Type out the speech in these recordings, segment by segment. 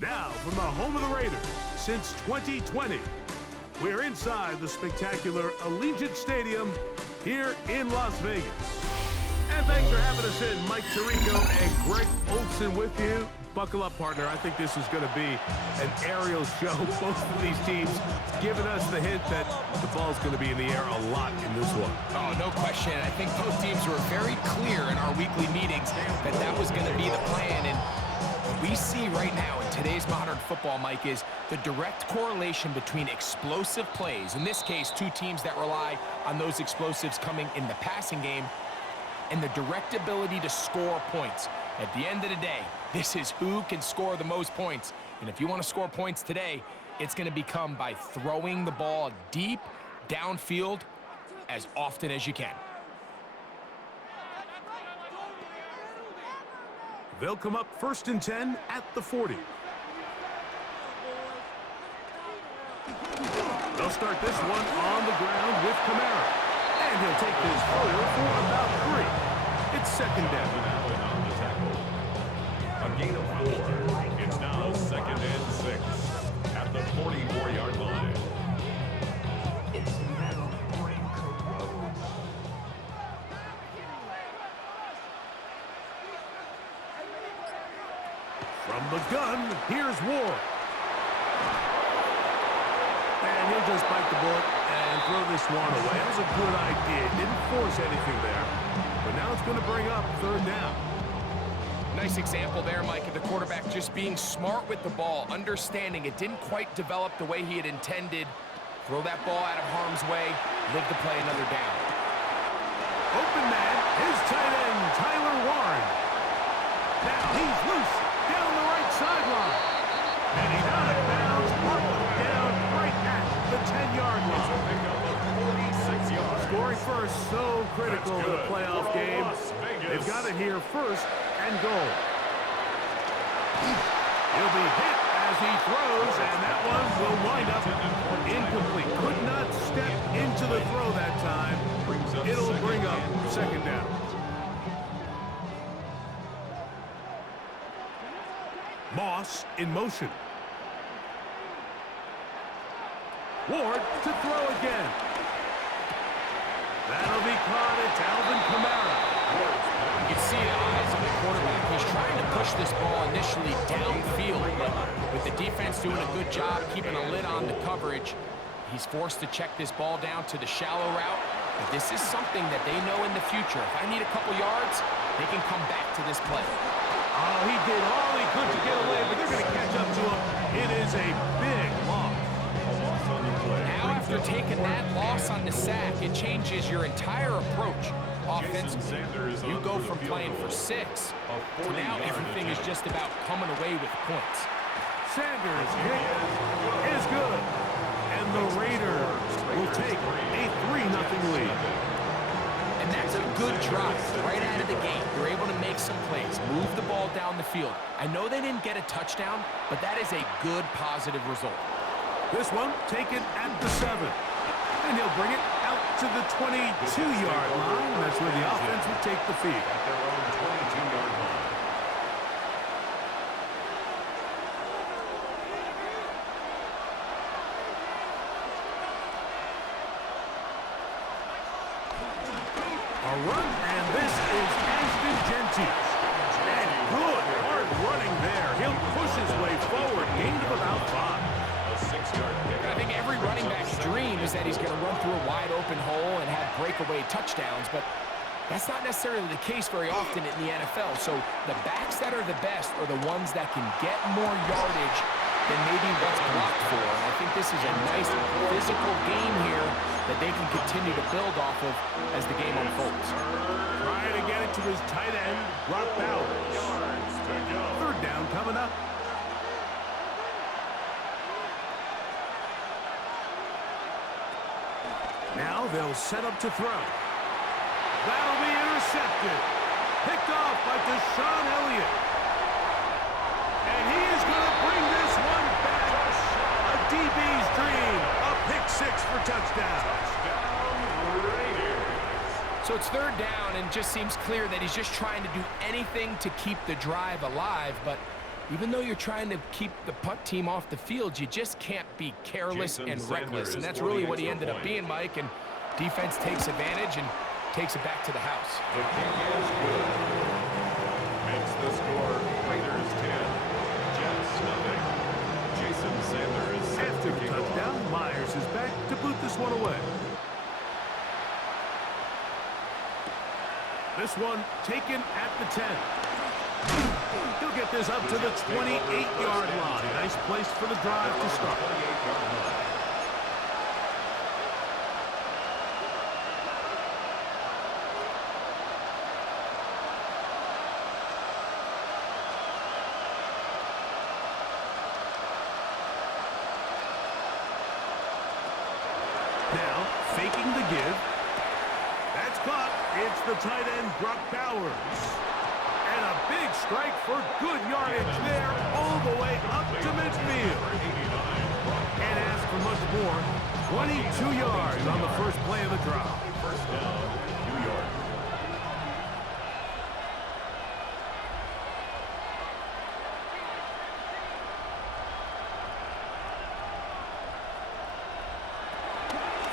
Now, from the home of the Raiders since 2020, we're inside the spectacular Allegiant Stadium here in Las Vegas. And thanks for having us in. Mike Tirico and Greg Olsen with you. Buckle up, partner. I think this is going to be an aerial show. Both of these teams giving us the hint that the ball's going to be in the air a lot in this one. Oh, no question. I think both teams were very clear in our weekly meetings that that was going to be the plan. And what we see right now in today's modern football, Mike, is the direct correlation between explosive plays, in this case, two teams that rely on those explosives coming in the passing game, and the direct ability to score points. At the end of the day, this is who can score the most points. And if you want to score points today, it's going to become by throwing the ball deep downfield as often as you can. They'll come up 1st and 10 at the 40. They'll start this one on the ground with Kamara. And he'll take this forward for about 3. It's 2nd down. A gain of 4. It's now 2nd and 6 at the 44-yard line. From the gun, here's Ward. And he'll just bite the bullet and throw this one away. That was a good idea. Didn't force anything there. But now it's going to bring up 3rd down. Nice example there, Mike, of the quarterback just being smart with the ball, understanding it didn't quite develop the way he had intended. Throw that ball out of harm's way, live to play another down. Open man, his tight end, Tyler Warren. Now he's loose down the right sideline. And he's out of bounds, partly down right at the 10-yard line. Scoring first, so critical in a playoff game. They've got it here first and goal. He'll be hit as he throws, and that one will wind up incomplete. Could not step into the throw that time. It'll bring up 2nd down. Moss in motion. Ward to throw again. That'll be caught. It's Alvin Kamara. You can see the eyes of the quarterback. He's trying to push this ball initially downfield, but with the defense doing a good job keeping a lid on the coverage, he's forced to check this ball down to the shallow route. But this is something that they know in the future. If I need a couple yards, they can come back to this play. Oh, he did all he could to get away, but they're going to catch up to him. It is a big loss. Now, after taking that loss on the sack, it changes your entire approach offensively. You go from playing for 6 to now everything is just about coming away with points. Sanders' kick is good. And the Raiders will take a 3-0 lead. And that's a good drive right out of the gate. They're able to make some plays, move the ball down the field. I know they didn't get a touchdown, but that is a good positive result. This one taken at the 7. And he'll bring it out to the 22-yard line. That's where the offense will take the field. At their own 22-yard line. A run, and this is Ashton Jeanty. And good hard running there. He'll push his way forward. Gain of about 5. A 6-yard pick. I think every running back's dream is that he's going to run through a wide open hole and have breakaway touchdowns, but that's not necessarily the case very often in the NFL. So the backs that are the best are the ones that can get more yardage than maybe what's blocked for. And I think this is a nice physical game here that they can continue to build off of as the game unfolds. Trying to get it to his tight end, Brock Bowers. 3rd down coming up. Now they'll set up to throw. That'll be intercepted. Picked off by Deshaun Elliott. And he is going to bring this one back. A DB's dream. A pick 6 for touchdown. So it's 3rd down, and just seems clear that he's just trying to do anything to keep the drive alive, but Even though you're trying to keep the punt team off the field, you just can't be careless and reckless. And that's really what he ended up being, Mike. And defense takes advantage and takes it back to the house. The kick is good. Makes the score Raiders 10, Jets nothing. Jason Sanders set After to the kick off. touchdown, Myers is back to boot this one away. This one taken at the 10. He'll get this up to the 28-yard line. Nice place for the drive to start. 28-yard line. Now, faking the give. That's caught. It's the tight end, Brock Bowers. And a big strike for good yardage there, all the way up to midfield. Can't ask for much more. 22 yards on the first play of the drive. First down, New York.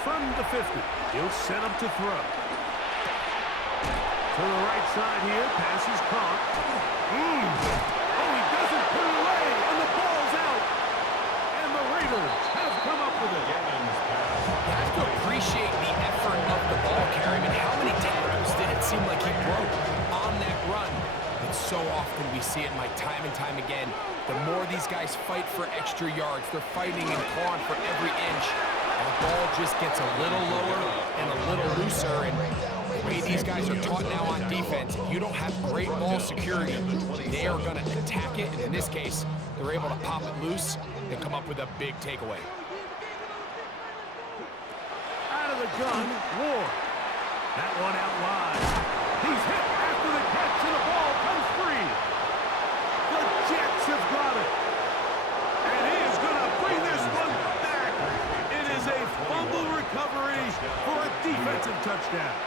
From the 50, he'll set up to throw. To the right side here, pass is caught. Oh, he doesn't put it away, and the ball's out. And the Raiders have come up with it. You have to appreciate the effort of the ball carrier. I mean, how many tackles did it seem like he broke on that run? But so often we see it, Mike, time and time again. The more these guys fight for extra yards, they're fighting and clawing for every inch. The ball just gets a little lower and a little looser. And the way these guys are taught now on defense, if you don't have great ball security, they are going to attack it. And in this case, they're able to pop it loose and come up with a big takeaway. Out of the gun, Ward. That one out wide. He's hit after the catch, and the ball comes free. The Jets have got it. And he is going to bring this one back. It is a fumble recovery for a defensive touchdown.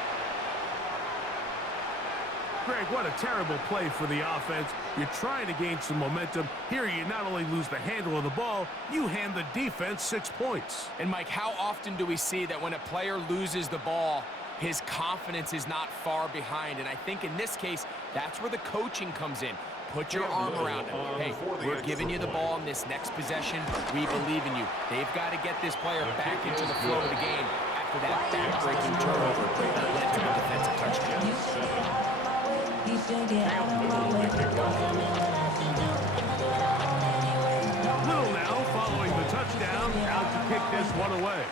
Greg, what a terrible play for the offense. You're trying to gain some momentum. Here you not only lose the handle of the ball, you hand the defense 6 points. And Mike, how often do we see that when a player loses the ball, his confidence is not far behind? And I think in this case, that's where the coaching comes in. Put your arm around him. Hey, we're giving you the ball in this next possession. We believe in you. They've got to get this player back into the flow of the game after that back-breaking turnover that led to a defensive touchdown. Little now following the touchdown, out to kick this one away.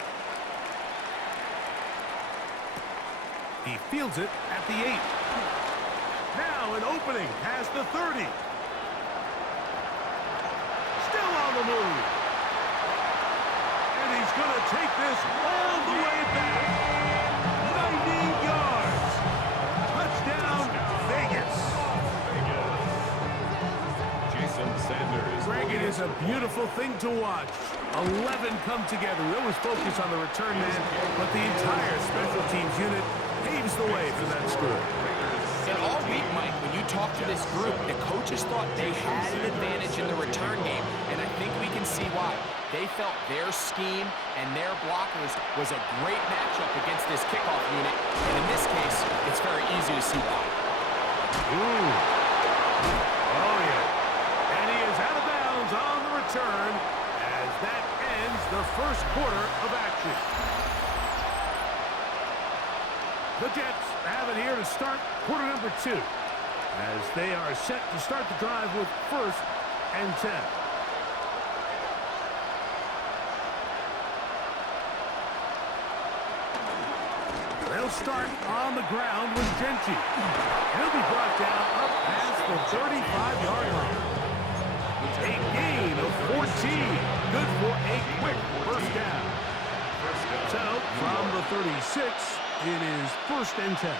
He fields it at the 8. Now an opening past the 30. Still on the move. And he's going to take this all the way back. 90 yards. Touchdown, Vegas. Jason Sanders. Greg, it is a beautiful thing to watch. 11 come together. We always focus on the return man, but the entire special teams unit paves the way for that score. And all week, Mike, when you talk to this group, the coaches thought they had an advantage in the return game, and I think we can see why. They felt their scheme and their blockers was a great matchup against this kickoff unit, and in this case, it's very easy to see why. Ooh. Oh, yeah. And he is out of bounds on the return as that ends the first quarter of action. The Jets have it here to start quarter number 2 as they are set to start the drive with 1st and 10. They'll start on the ground with Genchi. He'll be brought down up past the 35-yard line. A gain of 14. Good for a quick first down. So, from the 36, it is 1st and 10.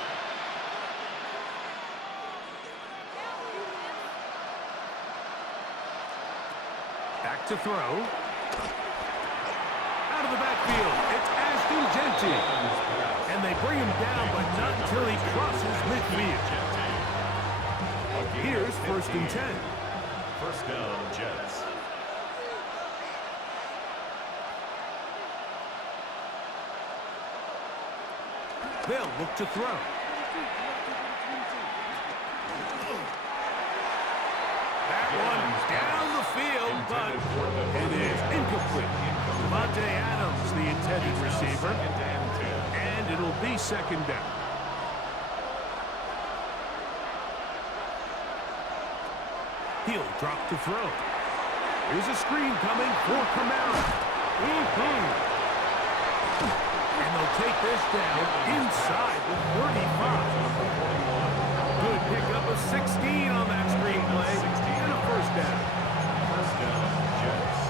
Back to throw. Out of the backfield, it's Ashton Genchi. And they bring him down, but not until he crosses midfield. Here's 1st and 10. First down, Jets. They'll look to throw. That one down the field, but it is incomplete. Devontae Adams, the intended receiver, and it'll be second down. He'll drop to throw. Here's a screen coming for Kamara. And they'll take this down inside the 35. Good pickup of 16 on that screen play. And a first down. First down, Jets.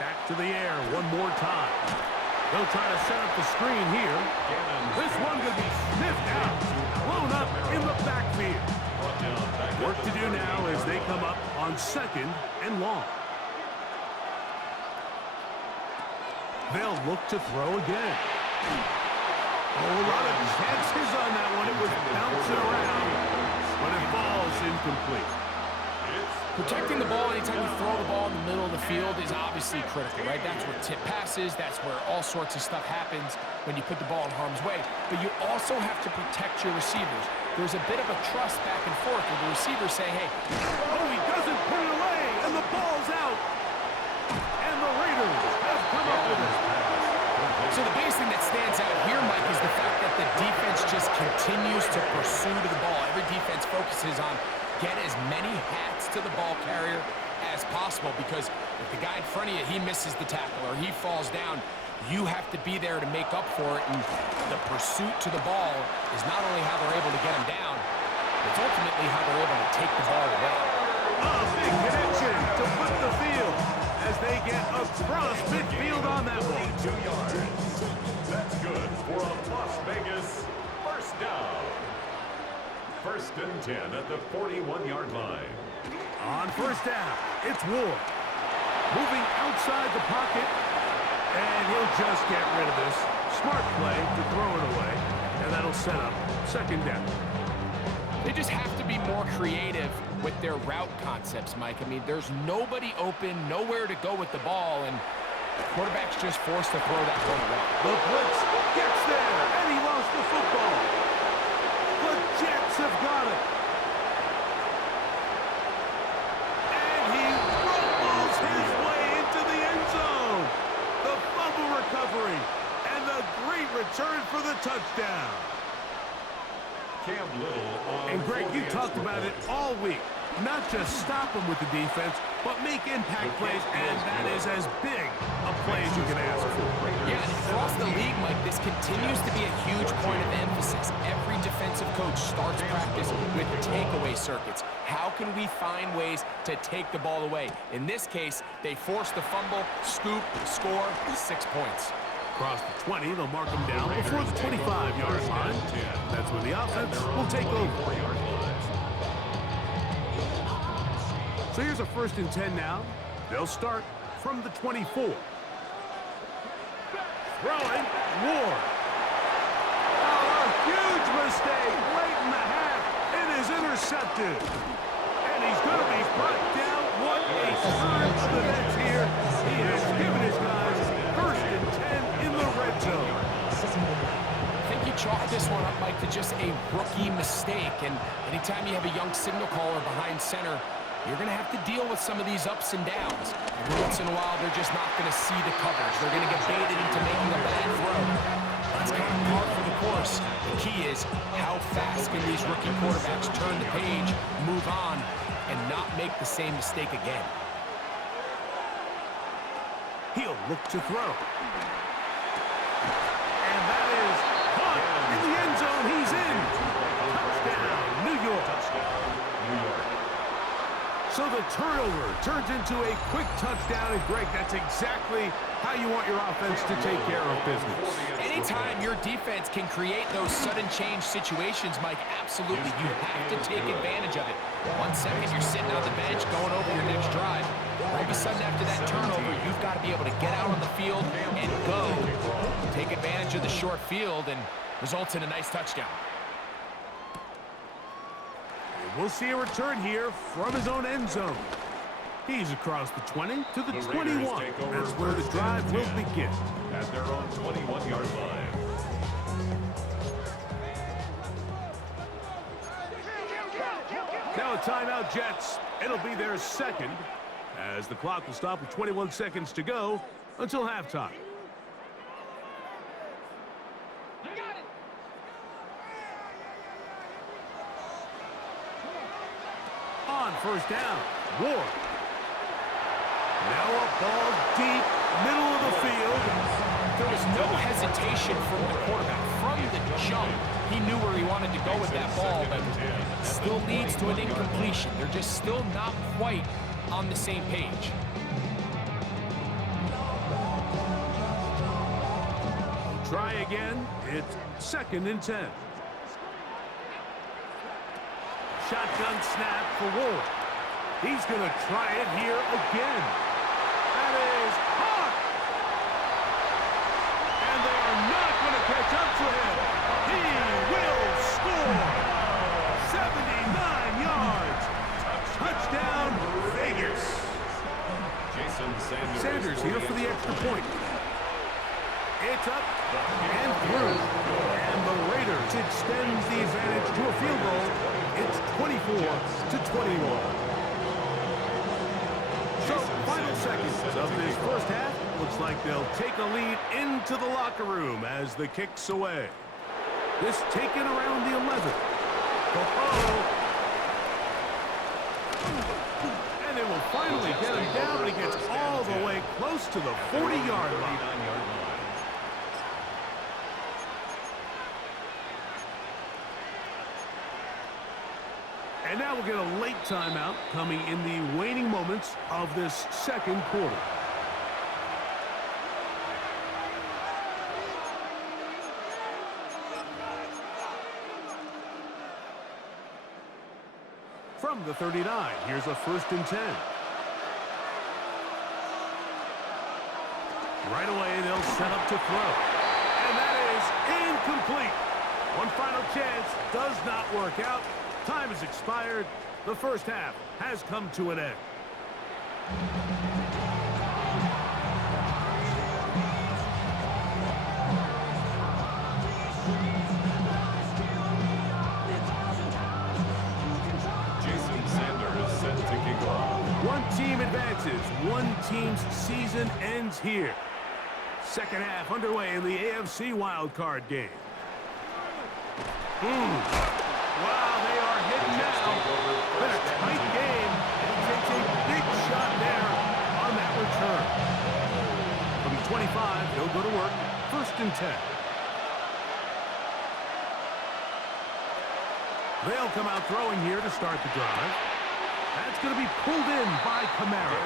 Back to the air one more time. They'll try to set up the screen here. This one going to be sniffed out. Blown up in the backfield. Work to do now as they come up on second and long. They'll look to throw again. Oh, a lot of chances on that one. It was bouncing around, but it falls incomplete. Protecting the ball anytime you throw the ball in the middle of the field is obviously critical, right? That's where tip passes, that's where all sorts of stuff happens when you put the ball in harm's way. But you also have to protect your receivers. There's a bit of a trust back and forth with the receivers saying, hey, oh, he doesn't put it away, and the ball's out. And the Raiders have come up with it. So the biggest thing that stands out here, Mike, is the fact that the defense just continues to pursue to the ball. Every defense focuses on get as many hats to the ball carrier as possible, because if the guy in front of you, he misses the tackle or he falls down, you have to be there to make up for it. And the pursuit to the ball is not only how they're able to get him down, it's ultimately how they're able to take the ball away. A big connection to flip the field as they get across midfield on that one. 2 yards. That's good for a Las Vegas first down. First and 10 at the 41-yard line. On first down, it's Ward. Moving outside the pocket, and he'll just get rid of this. Smart play to throw it away, and that'll set up second down. They just have to be more creative with their route concepts, Mike. I mean, there's nobody open, nowhere to go with the ball, and the quarterback's just forced to throw that one away. The blitz gets there, and he lost the football. The Jets have got it. And he rumbles his way into the end zone. The fumble recovery, and the great return for the touchdown. Cam Little. And Greg, you talked about it all week. Not just stop them with the defense, but make impact plays, and that is as big a play as you can ask for. Yeah, and across the league, Mike, this continues to be a huge point of emphasis. Every defensive coach starts practice with takeaway circuits. How can we find ways to take the ball away? In this case, they force the fumble, scoop, score, 6 points. Across the 20, they'll mark them down before the 25-yard line. That's when the offense will take over. So here's a first and 10 now. They'll start from the 24. Throwing, Ward. Oh, a huge mistake late in the half. It is intercepted. And he's going to be brought down. What a turn of events here. He has given his guys first and 10 in the red zone. I think you chalk this one up, Mike, to just a rookie mistake. And anytime you have a young signal caller behind center, you're going to have to deal with some of these ups and downs. Every once in a while, they're just not going to see the coverage. They're going to get baited into making a bad throw. That's kind of par for the course. The key is how fast can these rookie quarterbacks turn the page, move on, and not make the same mistake again. He'll look to throw. And that is caught in the end zone. He's in. Touchdown, New York. So the turnover turns into a quick touchdown, and Greg, that's exactly how you want your offense to take care of business. Anytime your defense can create those sudden change situations, Mike, absolutely, you have to take advantage of it. 1 second, you're sitting on the bench going over your next drive. All of a sudden, after that turnover, you've got got to be able to get out on the field and go. Take advantage of the short field and results in a nice touchdown. We'll see a return here from his own end zone. He's across the 20 to the 21. That's where the drive will begin. At their own 21-yard line. Now a timeout, Jets. It'll be their second, as the clock will stop with 21 seconds to go until halftime. On first down, Ward. Now a ball deep, middle of the field. There was no hesitation from the quarterback. From the jump, he knew where he wanted to go with that ball, but still leads to an incompletion. They're just still not quite on the same page. Try again. It's 2nd and 10. Shotgun snap for Ward. He's going to try it here again. That is caught. And they are not going to catch up to him. He will score. 79 yards. Touchdown, Vegas. Jason Sanders. Sanders here for the extra point. It's up and through. And the Raiders extends the advantage to a field goal. It's 24-21. So, final seconds of this first half. Looks like they'll take a lead into the locker room as the kick's away. This taken around the 11. And they will finally get him down, but he gets all the way close to the 40-yard line. And now we'll get a late timeout coming in the waning moments of this second quarter. From the 39, here's a 1st and 10. Right away, they'll set up to throw. And that is incomplete. One final chance does not work out. Time has expired. The first half has come to an end. Jason Sanders set to kick off. One team advances. One team's season ends here. Second half underway in the AFC wildcard game. Wow, they are hitting now. Been a tight game, and he takes a big shot there on that return. From the 25, they'll go to work. 1st and 10. They'll come out throwing here to start the drive. That's going to be pulled in by Kamara.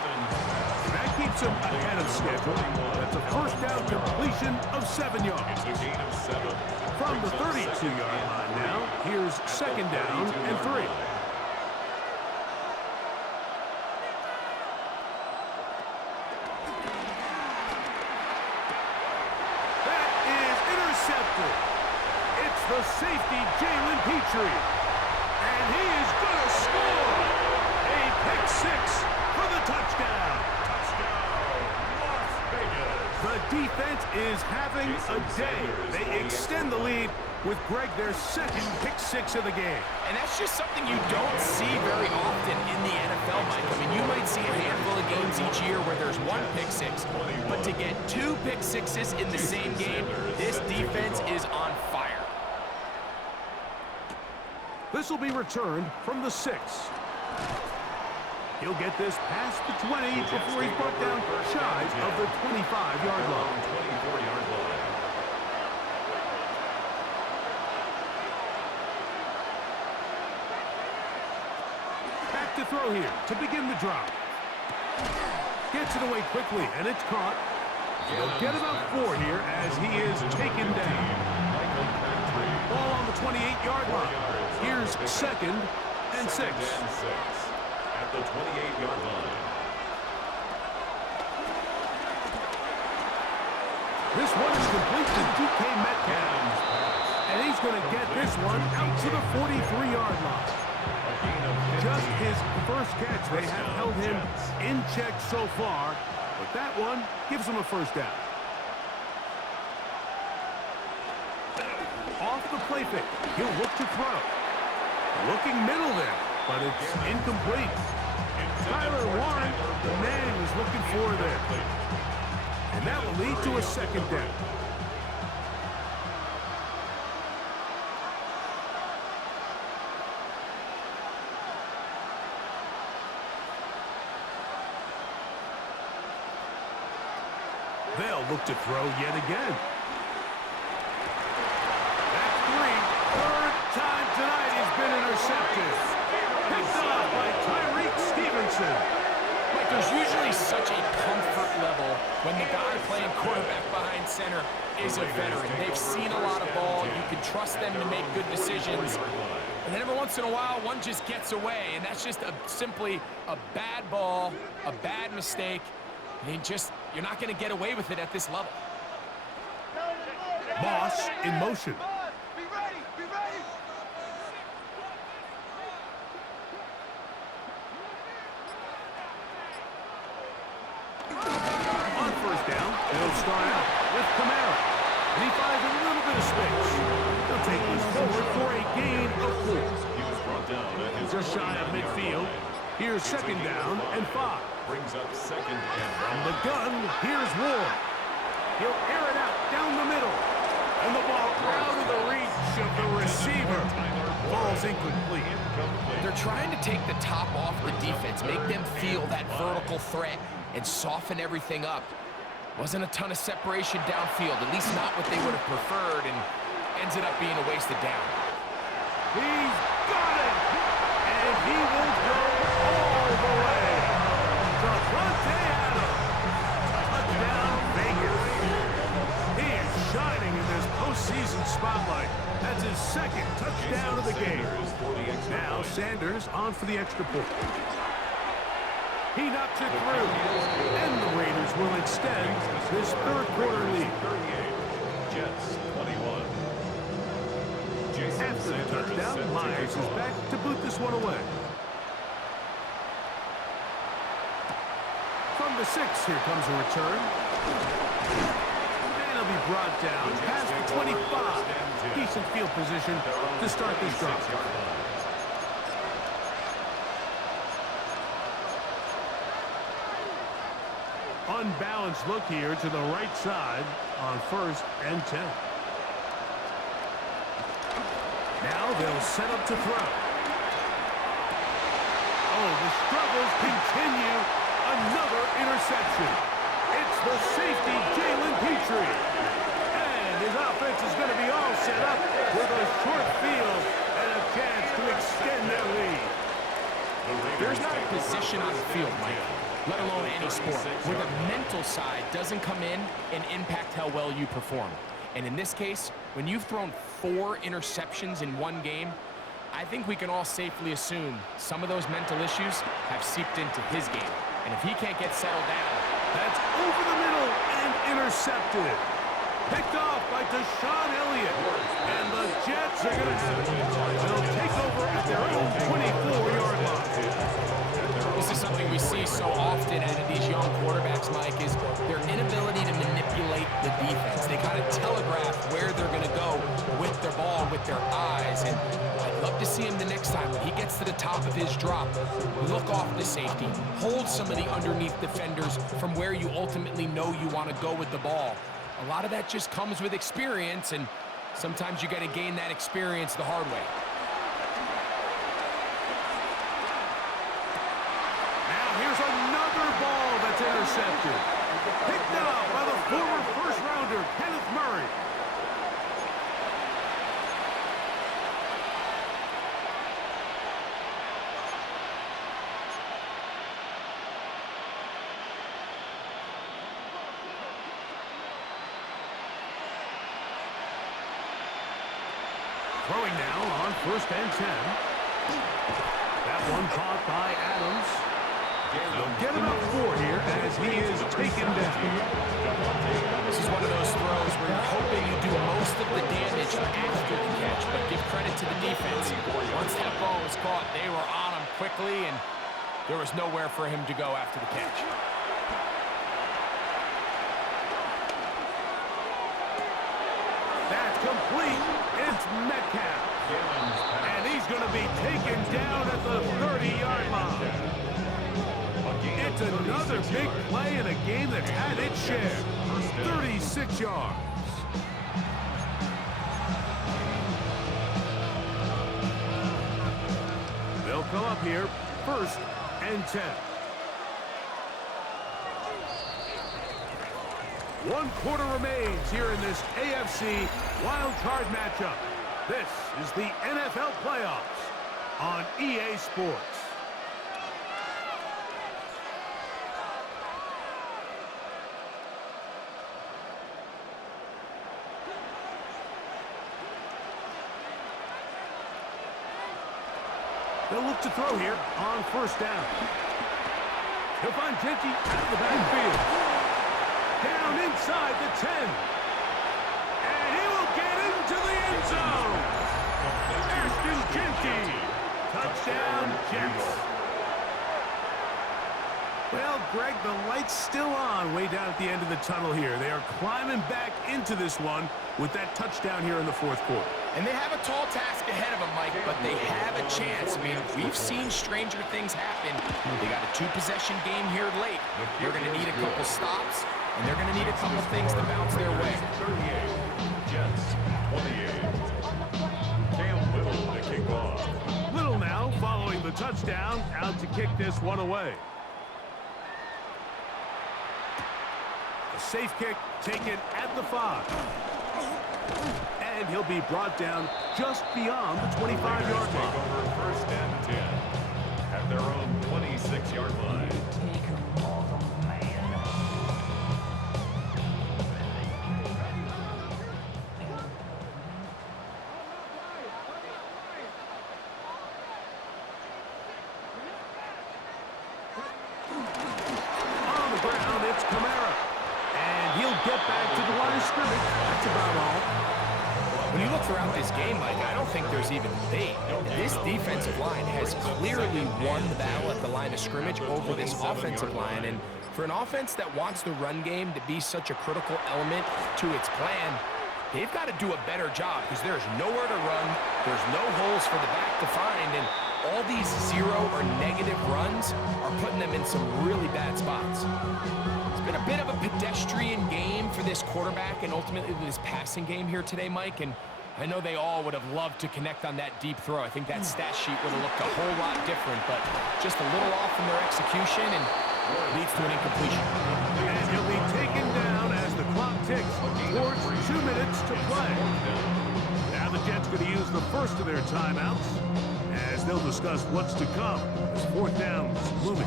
That keeps him ahead of schedule. That's a first down completion of 7 yards. It's a gain of 7. From the 32-yard line now, here's 2nd down and 3. That is intercepted. It's the safety, Jalen Petrie. And he is going to score. A pick 6 for the touchdown. The defense is having a day. They extend the lead with Greg their 2nd pick 6 of the game. And that's just something you don't see very often in the NFL, Mike. I mean, you might see a handful of games each year where there's 1 pick 6. But to get 2 pick 6s in the same game, this defense is on fire. This will be returned from the 6. He'll get this past the 20 before he's brought down shy of the 25-yard line. 24-yard line. Back to throw here to begin the drive. Gets it away quickly, and it's caught. He'll get about 4 here as he is taken down. Ball on the 28-yard line. Here's 2nd and 6. At the 28-yard line. This one is complete to DK Metcalf. And he's going to get this one out to the 43-yard line. Just his first catch. They have held him in check so far, but that one gives him a first down. Off the play fake, he'll look to throw. Looking middle there, but it's incomplete. Tyler Warren, the man he was looking for there. And that will lead to a second down. They'll look to throw yet again. That's three. Third time tonight he's been intercepted. Picked off by Tyreek Stevenson. Like, there's usually such a comfort level when the guy playing quarterback behind center is a veteran. They've seen a lot of ball. You can trust them to make good decisions. And then every once in a while, one just gets away, and that's just simply a bad ball, a bad mistake. You're not going to get away with it at this level. Moss in motion. Be ready! Be ready! On first down, they'll start out with Kamara. And he finds a little bit of space. They'll take this forward for a gain of 4. He was brought down at his Just shy of midfield. Here's second down and 5. brings up second and From the gun, here's Ward. He'll air it out down the middle. And the ball out of the reach of the receiver. Ball's incomplete. They're trying to take the top off the defense, make them feel that vertical threat, and soften everything up. Wasn't a ton of separation downfield, at least not what they would have preferred, and ended up being a wasted down. He's got it! And he will go all the way. Davante Adams. Touchdown, Vegas. He is shining in this postseason spotlight. That's his second touchdown of the game. Now Sanders on for the extra point. He knocks it through. And the Raiders will extend this third quarter lead. 38, Jets 21. Jason After the Sanders set touchdown, to Myers kick is off. back to boot this one away. From the 6, here comes a return. And he'll be brought down past the 25. Decent field position to start this drive. Unbalanced look here to the right side on 1st and 10. Now they'll set up to throw. Oh, the struggles continue. Another interception. It's the safety, Jalen Petrie. And his offense is going to be all set up with a short field and a chance to extend their lead. There's not a position on the field, Mike, let alone any sport, where the mental side doesn't come in and impact how well you perform. And in this case, when you've thrown 4 interceptions in one game, I think we can all safely assume some of those mental issues have seeped into his game. And if he can't get settled down, That's over the middle and intercepted. Picked off by Deshaun Elliott. And the Jets are going to have it. They'll take over at their own 24-yard line. this is something we see so often out of these young quarterbacks, Mike, is their inability to manipulate the defense. They kind of telegraph where they're going to go with their ball, with their eyes. And I'd love to see him the next time when he gets to the top of his drop, look off the safety, hold some of the underneath defenders from where you ultimately know you want to go with the ball. A lot of that just comes with experience, and sometimes you got to gain that experience the hard way. Now here's another ball that's intercepted. Picked up by the former first-rounder, Kenneth Murray. Throwing now on 1st and 10. That one caught by Adams. They'll get him up 4 here as he is taken down. This is one of those throws thought they were on him quickly, and there was nowhere for him to go after the catch. That's complete. It's Metcalf. And he's going to be taken down at the 30-yard line. It's another big play in a game that's had its share. 36 yards. They'll come up here, 1st and 10. 1 quarter remains here in this AFC wild card matchup. This is the NFL playoffs on EA Sports. They'll look to throw here on 1st down. He'll find Jenkins at the backfield. Down inside the 10. And he will get into the end zone. Ashton Jenkins. Touchdown, Jets. Well, Greg, the light's still on way down at the end of the tunnel here. They are climbing back into this one with that touchdown here in the 4th quarter. And they have a tall task ahead of them, Mike, but they have a chance. I mean, we've seen stranger things happen. They got a 2-possession game here late. They're going to need a couple stops, and they're going to need a couple things to bounce their way. 38, Jets 28. Cam Little to kick off. Little now following the touchdown, out to kick this one away. A safe kick taken at the 5. And he'll be brought down just beyond the 25-yard line. Take over 1st and 10 at their own 26-yard line. On the ground, it's Kamara. And he'll get back to the line of scrimmage. That's about all. When you look throughout this game, Mike, I don't think there's even debate. This defensive line has clearly won the battle at the line of scrimmage over this offensive line. And for an offense that wants the run game to be such a critical element to its plan, they've got to do a better job because there's nowhere to run. There's no holes for the back to find. And all these 0 or negative runs are putting them in some really bad spots. It's been a bit of a pedestrian game for this quarterback and ultimately this passing game here today, Mike. And I know they all would have loved to connect on that deep throw. I think that stat sheet would have looked a whole lot different, but just a little off in their execution and leads to an incompletion. And he'll be taken down as the clock ticks towards 2 minutes to play. Now the Jets going to use the first of their timeouts as they'll discuss what's to come as 4th down's looming.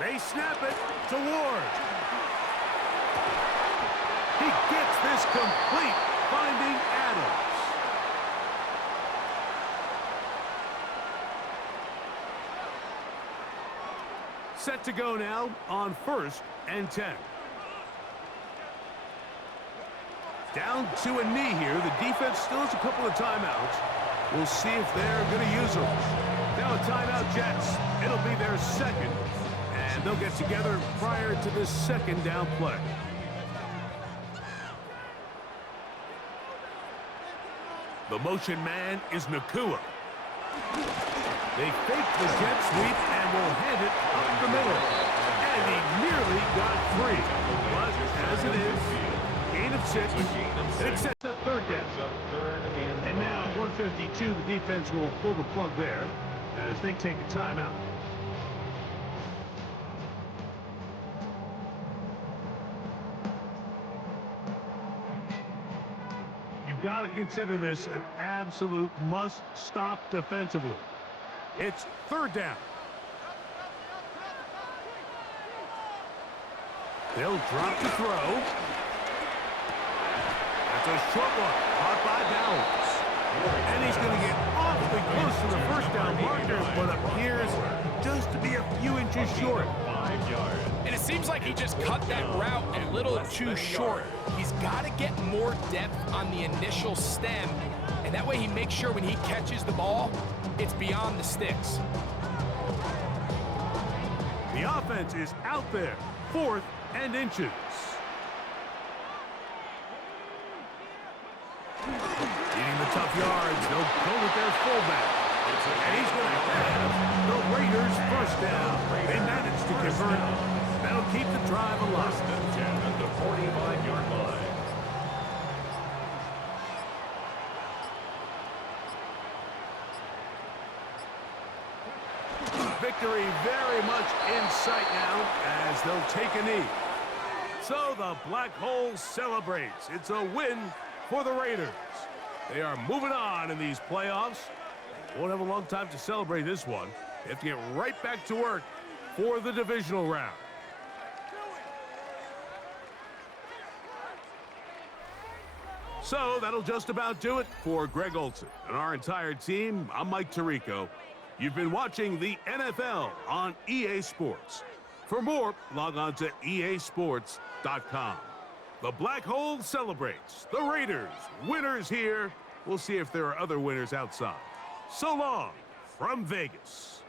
They snap it to Ward. He gets this complete, finding Adams. Set to go now on 1st and 10. Down to a knee here. The defense still has a couple of timeouts. We'll see if they're going to use them. Now a timeout, Jets. It'll be their 2nd. And they'll get together prior to this 2nd down play. The motion man is Nakua. They fake the jet sweep and will hand it up the middle. And he nearly got free. But as it is, gain of 6. It accepts a 3rd down. And now at 1:52, the defense will pull the plug there as they take a timeout. You've got to consider this an absolute must-stop defensively. It's 3rd down. They'll drop the throw. That's a short one, caught by Downs. And he's going to get awfully close to the first down marker, but appears just to be a few inches short. 5 yards. And it seems like he just cut that route a little too short. He's got to get more depth on the initial stem, and that way he makes sure when he catches the ball, it's beyond the sticks. The offense is out there, 4th and inches. Getting the tough yards, they'll go with their fullback. And he's going to have the Raiders first down. They managed to convert. That'll keep the drive alive. 10 at the 45-yard line. Victory very much in sight now as they'll take a knee. So the Black Hole celebrates. It's a win for the Raiders. They are moving on in these playoffs. Won't have a long time to celebrate this one. They have to get right back to work for the divisional round. So that'll just about do it for Greg Olsen and our entire team. I'm Mike Tirico. You've been watching the NFL on EA Sports. For more, log on to easports.com. The Black Hole celebrates. The Raiders, winners here. We'll see if there are other winners outside. So long from Vegas.